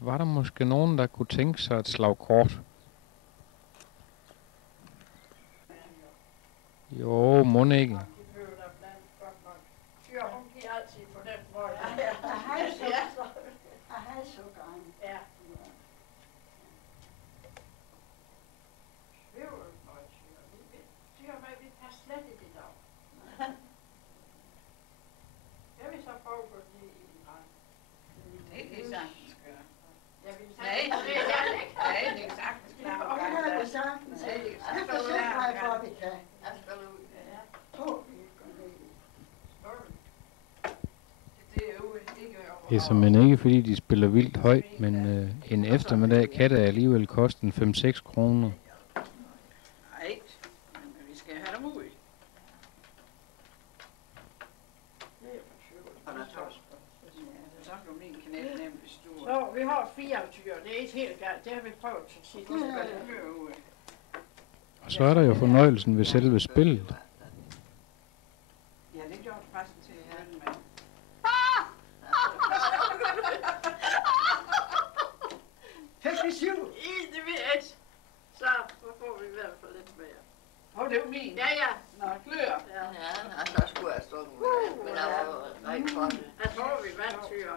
Var der måske nogen, der kunne tænke sig et slag kort? Jo, må ikke. Det er simpelthen ikke, fordi de spiller vildt højt, men en eftermiddag kan det alligevel koste en 5-6 kroner. Nej, men vi skal have dem ud. Så vi har 4 tyre, det er ikke helt galt, det har vi prøvet til sidst. Og så er der jo fornøjelsen ved selve spillet. Ja, det gjorde det faktisk til hende, men... Det ved jeg ikke. Så får vi i hvert fald lidt mere. Åh, det er jo min. Ja, ja. Nå, klør. Ja, så skulle jeg stå med. Men der var rigtig godt. Jeg tror, vi vandt tyre.